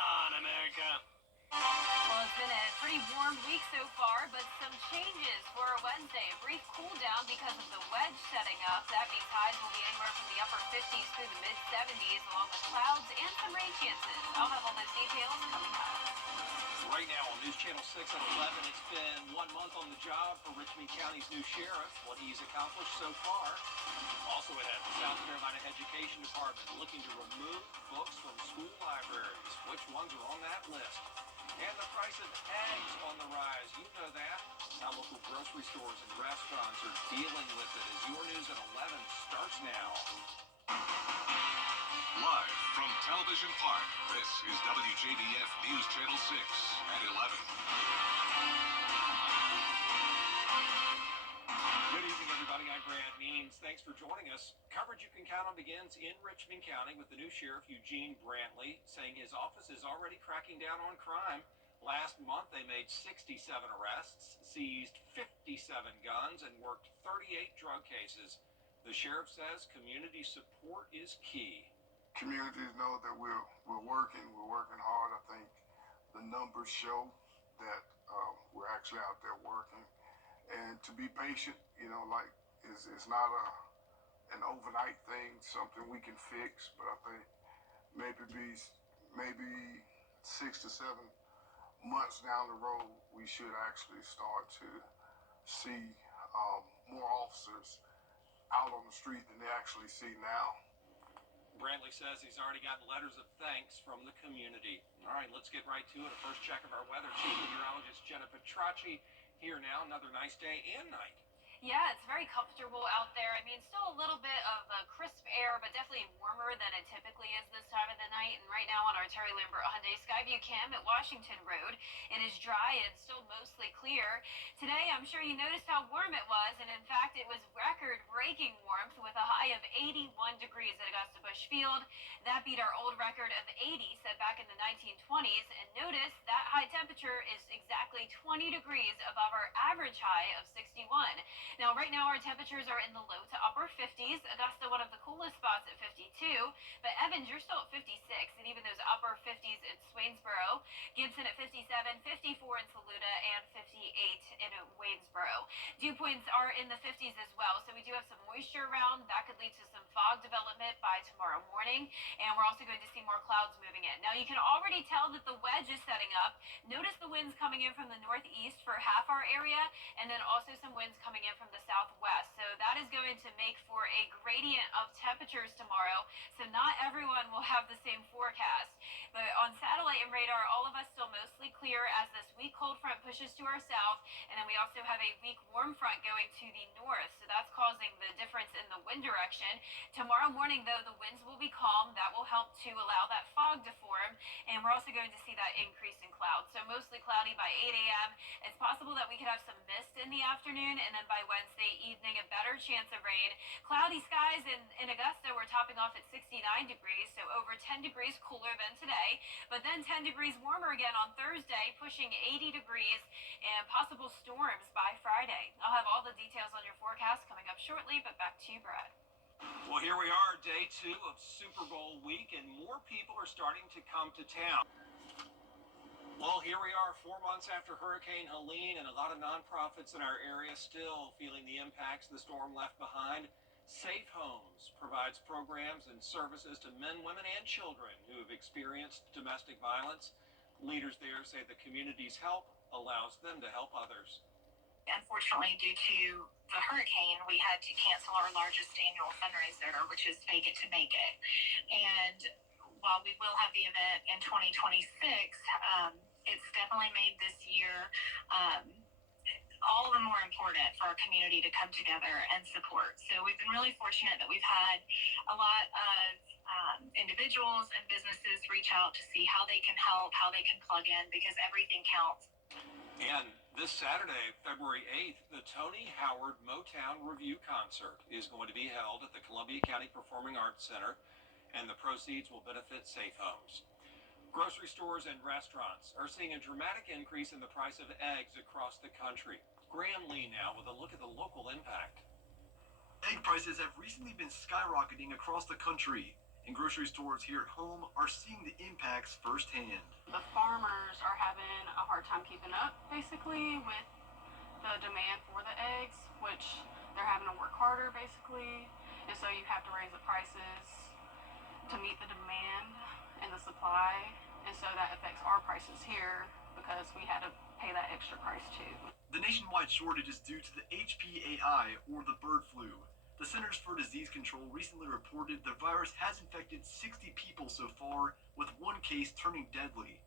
on, America. Well, it's been a pretty warm week so far, but some changes for Wednesday. A brief cool down because of the wedge setting up. That means highs will be anywhere from the upper 50s through the mid 70s, along with clouds and some rain chances. I'll have all those details coming up. Right now on News Channel 6 at 11, it's been 1 month on the job for Richmond County's new sheriff. What he's accomplished so far. Also ahead, the South Carolina Education Department looking to remove books from school libraries. Which ones are on that list? And the price of eggs on the rise. You know that. How local grocery stores and restaurants are dealing with it as your news at 11 starts now. Live from Television Park, this is WJBF News Channel 6 at 11. Good evening, everybody. I'm Brad Means. Thanks for joining us. Coverage you can count on begins in Richmond County with the new sheriff, Eugene Brantley, saying his office is already cracking down on crime. Last month, they made 67 arrests, seized 57 guns, and worked 38 drug cases. The sheriff says community support is key. Communities know that we're working hard. I think the numbers show that we're actually out there working, and to be patient, it's not an overnight thing, something we can fix. But I think maybe 6 to 7 months down the road, we should actually start to see more officers out on the street than they actually see now. Brantley says he's already gotten letters of thanks from the community. All right, let's get right to it. A first check of our weather. Chief meteorologist Jenna Petracci here now. Another nice day and night. Yeah, it's very comfortable out there. I mean, still a little bit of crisp air, but definitely warmer than it typically is this time of the night. And right now on our Terry Lambert Hyundai Skyview cam at Washington Road, it is dry and still mostly clear. Today, I'm sure you noticed how warm it was, and in fact, it was record-breaking warmth with a high of 81 degrees at Augusta Busch Field. That beat our old record of 80 set back in the 1920s. And notice that high temperature is exactly 20 degrees above our average high of 61. Now, right now, our temperatures are in the low to upper 50s. Augusta, one of the coolest spots at 52. But Evans, you're still at 56, and even those upper 50s in Swainsboro. Gibson at 57, 54 in Saluda, and 58 in Waynesboro. Dew points are in the 50s as well, so we do have some moisture around. That could lead to some fog development by tomorrow morning, and we're also going to see more clouds moving in. Now, you can already tell that the wedge is setting up. Notice the winds coming in from the northeast for half our area, and then also some winds coming in from the southwest. So that is going to make for a gradient of temperatures tomorrow. So not everyone will have the same forecast. But on satellite and radar, all of us still mostly clear as this weak cold front pushes to our south. And then we also have a weak warm front going to the north. So that's causing the difference in the wind direction. Tomorrow morning, though, the winds will be calm. That will help to allow that fog to form. And we're also going to see that increase in clouds. So mostly cloudy by 8 a.m. It's possible that we could have some mist in the afternoon, and then by Wednesday evening, a better chance of rain. Cloudy skies in Augusta. We're topping off at 69 degrees, so over 10 degrees cooler than today. But then 10 degrees warmer again on Thursday, pushing 80 degrees, and possible storms by Friday. I'll have all the details on your forecast coming up shortly, but back to you, Brad. Well, here we are, day 2 of Super Bowl week, and more people are starting to come to town. Well, here we are 4 months after Hurricane Helene, and a lot of nonprofits in our area still feeling the impacts the storm left behind. Safe Homes provides programs and services to men, women, and children who have experienced domestic violence. Leaders there say the community's help allows them to help others. Unfortunately, due to the hurricane, we had to cancel our largest annual fundraiser, which is Fake It to Make It. And while we will have the event in 2026, it's definitely made this year all the more important for our community to come together and support. So we've been really fortunate that we've had a lot of individuals and businesses reach out to see how they can help, how they can plug in, because everything counts. And this Saturday, February 8th, the Tony Howard Motown Review Concert is going to be held at the Columbia County Performing Arts Center, and the proceeds will benefit Safe Homes. Grocery stores and restaurants are seeing a dramatic increase in the price of eggs across the country. Graham Lee now with a look at the local impact. Egg prices have recently been skyrocketing across the country. and grocery stores here at home are seeing the impacts firsthand. The farmers are having a hard time keeping up, basically, with the demand for the eggs, which they're having to work harder, basically, and so you have to raise the prices to meet the demand and the supply, and so that affects our prices here because we had to pay that extra price too. The nationwide shortage is due to the HPAI, or the bird flu. The Centers for Disease Control recently reported the virus has infected 60 people so far, with one case turning deadly.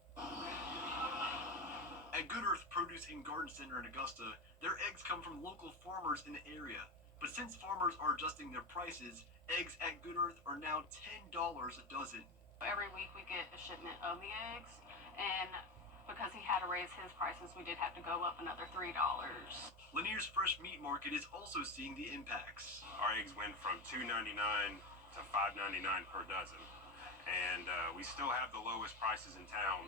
At Good Earth Produce and Garden Center in Augusta, their eggs come from local farmers in the area. But since farmers are adjusting their prices, eggs at Good Earth are now $10 a dozen. Every week we get a shipment of the eggs, and because he had to raise his prices, we did have to go up another $3. Lanier's Fresh Meat Market is also seeing the impacts. Our eggs went from $2.99 to $5.99 per dozen, and we still have the lowest prices in town,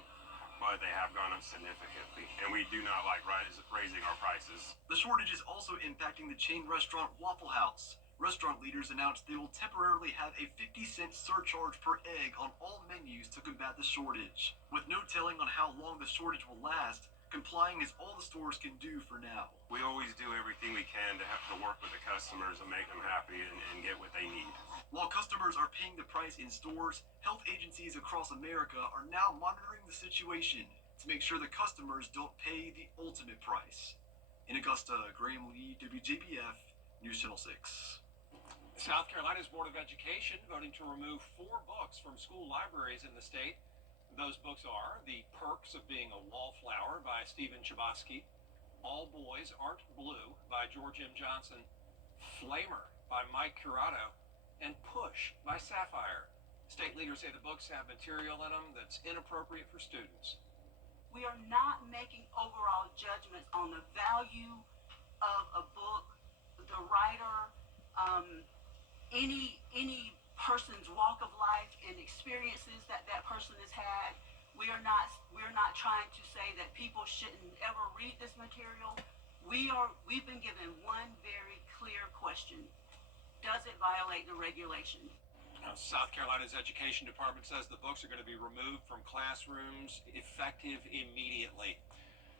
but they have gone up significantly, and we do not like raising our prices. The shortage is also impacting the chain restaurant Waffle House. Restaurant leaders announced they will temporarily have a 50-cent surcharge per egg on all menus to combat the shortage. With no telling on how long the shortage will last, complying is all the stores can do for now. We always do everything we can to have to work with the customers and make them happy and get what they need. While customers are paying the price in stores, health agencies across America are now monitoring the situation to make sure the customers don't pay the ultimate price. In Augusta, Graham Lee, WJBF, News Channel 6. South Carolina's Board of Education voting to remove 4 books from school libraries in the state. Those books are The Perks of Being a Wallflower by Stephen Chbosky, All Boys Aren't Blue by George M. Johnson, Flamer by Mike Curato, and Push by Sapphire. State leaders say the books have material in them that's inappropriate for students. We are not making overall judgments on the value of a book, the writer, any person's walk of life and experiences that person has had. We're not trying to say that people shouldn't ever read this material. We've been given one very clear question: does it violate the regulation? South Carolina's Education Department says the books are going to be removed from classrooms effective immediately.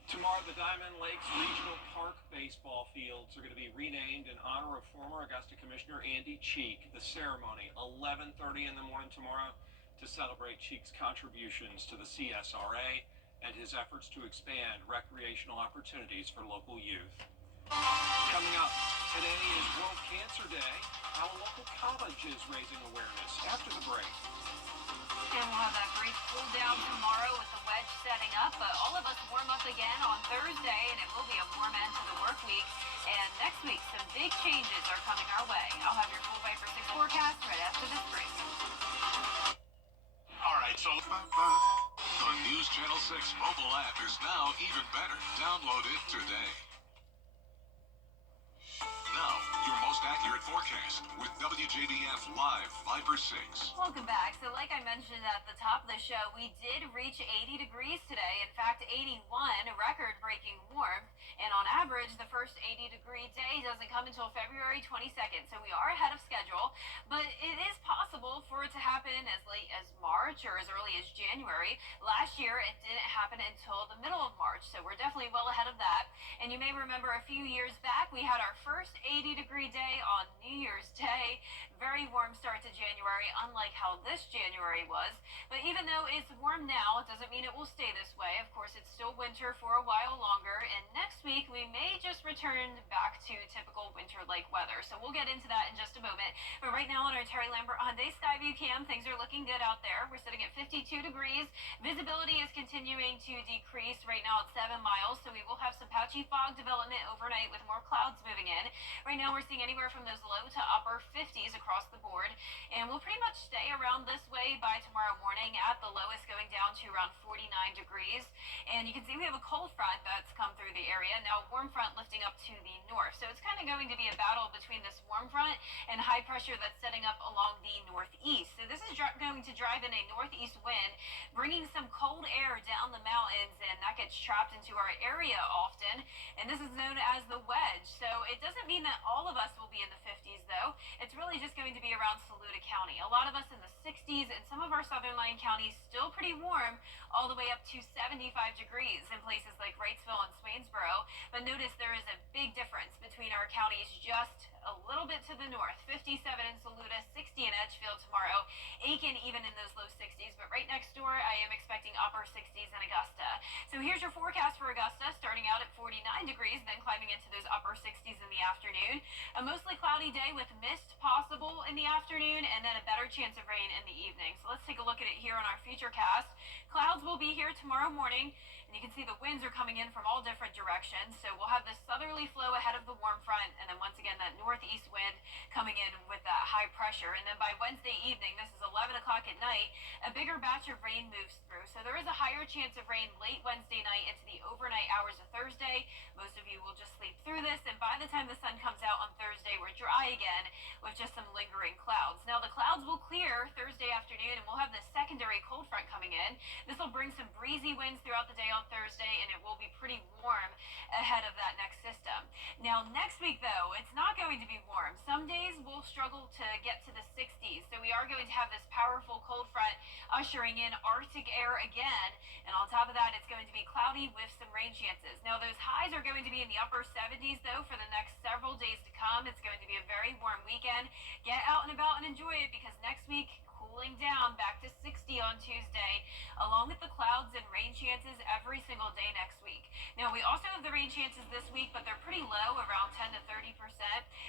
Tomorrow, the Diamond Lakes Regional Park baseball fields are going to be renamed in honor of former Augusta Commissioner Andy Cheek. The ceremony, 11:30 in the morning tomorrow, to celebrate Cheek's contributions to the CSRA and his efforts to expand recreational opportunities for local youth. Coming up, today is World Cancer Day. How a local college is raising awareness after the break. And we'll have that brief cool down tomorrow with the wedge setting up, but all of us warm up again on Thursday, and it will be a warm end to the work week. And next week, some big changes are coming our way. I'll have your full Viper 6 forecast right after this break. All right, so the News Channel 6 mobile app is now even better. Download it today. Now, your most accurate forecast with WJBF Live Viper 6. Welcome back. So like I mentioned at the top of the show, we did reach 80 degrees today. In fact, 81, record-breaking warmth. And on average, the first 80-degree day doesn't come until February 22nd. So we are ahead of schedule. But it is possible for it to happen as late as March or as early as January. Last year, it didn't happen until the middle of March. So we're definitely well ahead of that. And you may remember a few years back, we had our first 80-degree day on New Year's Day. Very warm start to January, unlike how this January was. But even though it's warm now, it doesn't mean it will stay this way. Of course, it's still winter for a while longer. And next week, we may just return back to typical winter-like weather. So we'll get into that in just a moment. But right now on our Terry Lambert Hyundai Skyview cam, things are looking good out there. We're sitting at 52 degrees. Visibility is continuing to decrease right now at 7 miles. So we will have some patchy fog development overnight with more clouds moving in. Right now, we're seeing anywhere from those low to upper 50s across the board, and we'll pretty much stay around this way by tomorrow morning, at the lowest going down to around 49 degrees. And you can see we have a cold front that's come through the area. Now a warm front lifting up to the north, so it's kind of going to be a battle between this warm front and high pressure that's setting up along the northeast. So this is going to drive in a northeast wind, bringing some cold air down the mountains, and that gets gets trapped into our area often, and this is known as the wedge. So it doesn't mean that all of us will be in the 50s, though. It's really just going to be around Saluda County. A lot of us in the 60s, and some of our southern line counties still pretty warm, all the way up to 75 degrees in places like Wrightsville and Swainsboro. But notice there is a big difference between our counties just a little bit to the north. 57 in Saluda, 60 in Edgefield tomorrow. Aiken even in those low 60s, but right next door I am expecting upper 60s in Augusta. So here's your forecast for Augusta, starting out at 49 degrees, then climbing into those upper 60s in the afternoon. A mostly cloudy day with mist possible in the afternoon, and then a better chance of rain in the evening. So let's take a look at it here on our futurecast. Clouds will be here tomorrow morning, and you can see the winds are coming in from all different directions. So we'll have this southerly flow ahead of the warm front, and then once again that northeast wind coming in with that high pressure. And then by Wednesday evening, this is 11 o'clock at night, a bigger batch of rain moves through. So there is a higher chance of rain late Wednesday night into the overnight hours of Thursday. Most of you will just sleep through this, and by the time the sun comes out on Thursday, we're dry again with just some lingering clouds. Now the clouds will clear Thursday afternoon, and we'll have this secondary cold front coming in. This will bring some breezy winds throughout the day on Thursday, and it will be pretty warm ahead of that next system. Now next week, though, it's not going to be warm. Some days we'll struggle to get to the 60s, so we are going to have this powerful cold front ushering in Arctic air again, and on top of that it's going to be cloudy with some rain chances. Now those highs are going to be in the upper 70s though for the next several days to come. It's going to be a very warm weekend. Get out and about and enjoy it, because next week cooling down back to 60 on Tuesday, along with the clouds and rain chances every single day next week. Now we also have the rain chances this week, but they're pretty low, around 10 to 30%.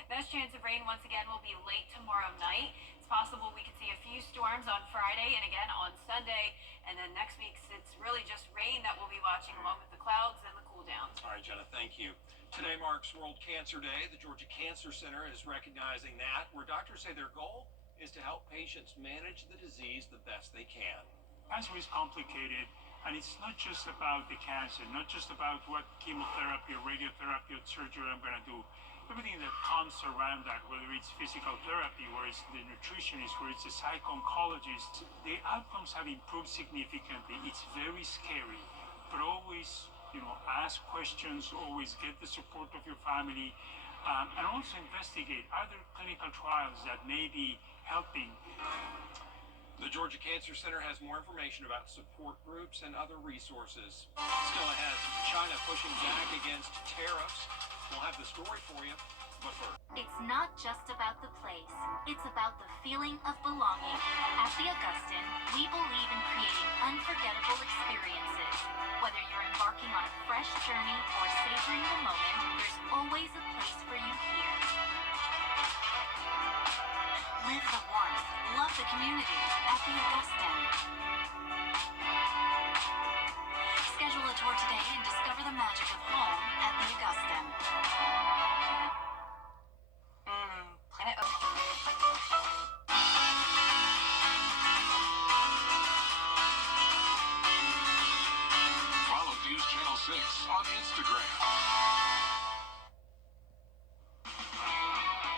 Best chance of rain once again will be late tomorrow night. It's possible we could see a few storms on Friday and again on Sunday, and then next week it's really just rain that we'll be watching along with the clouds and the cool downs. All right, Jenna, thank you. Today marks World Cancer Day. The Georgia Cancer Center is recognizing that, where doctors say their goal is to help patients manage the disease the best they can. Cancer is complicated, and it's not just about the cancer, not just about what chemotherapy or radiotherapy or surgery I'm going to do. Everything that comes around that, whether it's physical therapy, whether it's the nutritionist, whether it's a psycho-oncologist, the outcomes have improved significantly. It's very scary, but always, ask questions, always get the support of your family, and also investigate other clinical trials that may be helping. The Georgia Cancer Center has more information about support groups and other resources. Still ahead, China pushing back against tariffs. We'll have the story for you, but first. It's not just about the place. It's about the feeling of belonging. At the Augustin, we believe in creating unforgettable experiences. Whether you're embarking on a fresh journey or savoring the moment, there's always a place for you here. Live the warmth, love the community at the Augustin. Schedule a tour today and discover the magic of home at the Augustin. Planet O. Follow News Channel 6 on Instagram.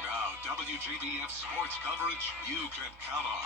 Now, WJBF sports coverage you can count on.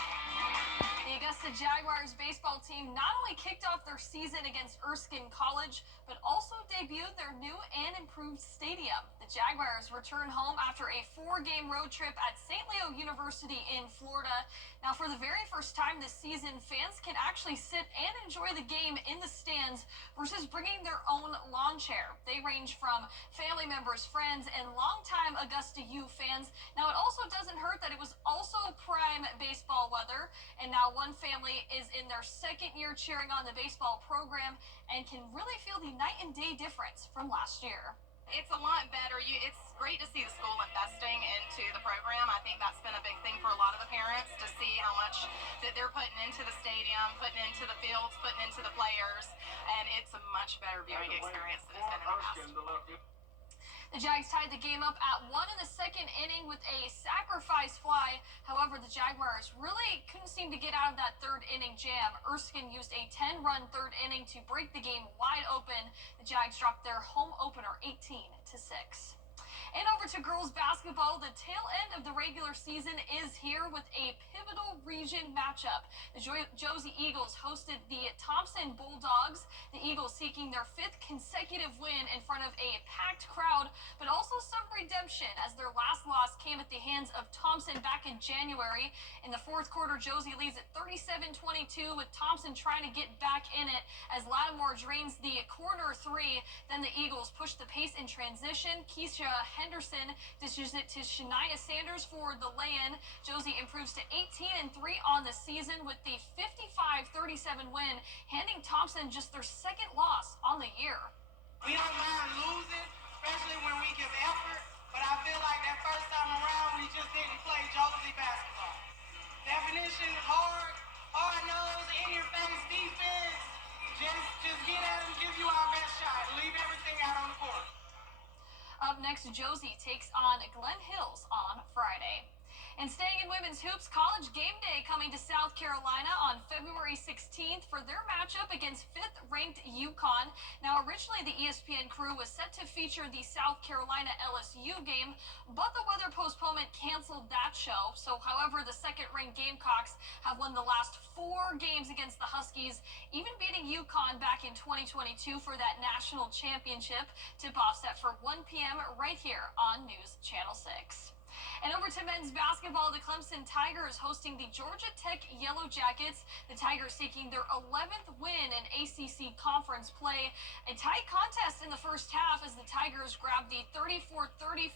The Augusta Jaguars baseball team not only kicked off their season against Erskine College, but also debuted their new and improved stadium. The Jaguars return home after a 4-game road trip at St. Leo University in Florida. Now, for the very first time this season, fans can actually sit and enjoy the game in the stands versus bringing their own lawn chair. They range from family members, friends, and longtime Augusta U fans. Now, it also doesn't hurt that it was also prime baseball weather, and now one family is in their second year cheering on the baseball program and can really feel the night and day difference from last year. It's a lot better. It's great to see the school investing into the program. I think that's been a big thing for a lot of the parents, to see how much that they're putting into the stadium, putting into the fields, putting into the players, and it's a much better viewing experience than it's been in the past. The Jags tied the game up at 1 in the second inning with a sacrifice fly. However, the Jaguars really couldn't seem to get out of that third inning jam. Erskine used a 10-run third inning to break the game wide open. The Jags dropped their home opener 18-6. And over to girls basketball, the tail end of the regular season is here with a pivotal region matchup. The Josie Eagles hosted the Thompson Bulldogs. The Eagles seeking their 5th consecutive win in front of a packed crowd, but also some redemption as their last loss came at the hands of Thompson back in January. In the 4th quarter, Josie leads at 37-22 with Thompson trying to get back in it as Lattimore drains the corner 3. Then the Eagles push the pace in transition. Keisha Henderson dishes it to Shania Sanders for the lay-in. Josie improves to 18-3 on the season with the 55-37 win, handing Thompson just their 2nd loss on the year. We don't mind losing, especially when we give effort, but I feel like that first time around we just didn't play Josie basketball. Definition, hard-nosed, in-your-face defense. Just get at them, give you our best shot, leave everything out on the court. Up next, Josie takes on Glen Hills on Friday. And staying in women's hoops, College Game Day coming to South Carolina on February 16th for their matchup against 5th-ranked UConn. Now, originally the ESPN crew was set to feature the South Carolina LSU game, but the weather postponement canceled that show. So, however, the 2nd-ranked Gamecocks have won the last 4 games against the Huskies, even beating UConn back in 2022 for that national championship. Tip-off set for 1 p.m. right here on News Channel 6. And over to men's basketball, the Clemson Tigers hosting the Georgia Tech Yellow Jackets. The Tigers seeking their 11th win in ACC conference play. A tight contest in the first half as the Tigers grabbed the 34-33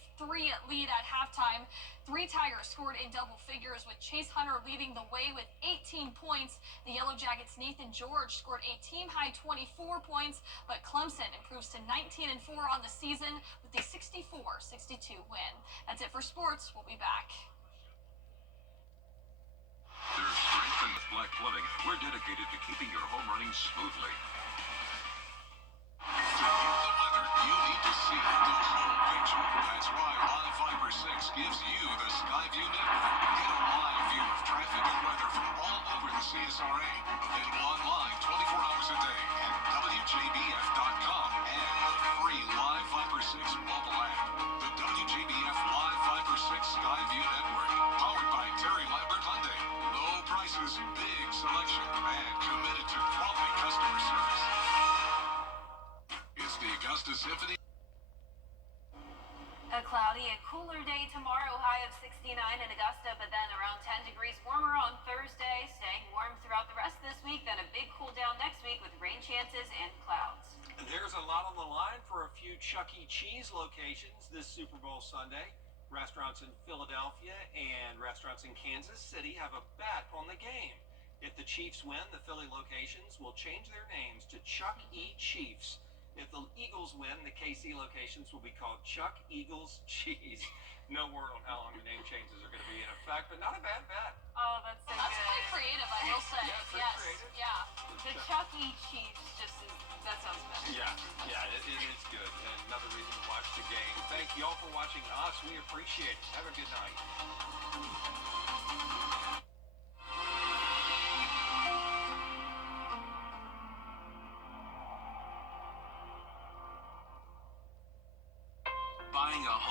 lead at halftime. 3 Tigers scored in double figures with Chase Hunter leading the way with 18 points. The Yellow Jackets' Nathan George scored a team-high 24 points, but Clemson improves to 19-4 on the season with a 64-62 win. That's it for sports. We'll be back. There's strength in Black Plumbing. We're dedicated to keeping your home running smoothly. To get the weather, you need to see the whole picture. That's why Live Fiber 6 gives you the Skyview network. Get a live view of traffic and weather from all over the CSRA. Available online 24 hours a day at WJBF.com and the free Live Fiber 6 mobile app. The WJBF Live Fiber 6 Skyview network, powered by Terry Lambert Hyundai. Low prices, big selection, and committed to quality customer service. It's the Augusta Symphony. A cloudy and cooler day tomorrow, high of 69 in Augusta, but then around 10 degrees warmer on Thursday, staying warm throughout the rest of this week, then a big cool down next week with rain chances and clouds. There's a lot on the line for a few Chuck E. Cheese locations this Super Bowl Sunday. Restaurants in Philadelphia and restaurants in Kansas City have a bet on the game. If the Chiefs win, the Philly locations will change their names to Chuck E. Chiefs. If the Eagles win, the KC locations will be called Chuck Eagles Cheese. No word on how long the name changes are going to be in effect, but not a bad bet. Oh, that's so That's good. quite creative, I will say. Yeah, pretty Yes, creative. yeah. The Chuck E. Chiefs just is, that sounds better. Yeah, it is good. And another reason to watch the game. Thank you all for watching us. We appreciate it. Have a good night.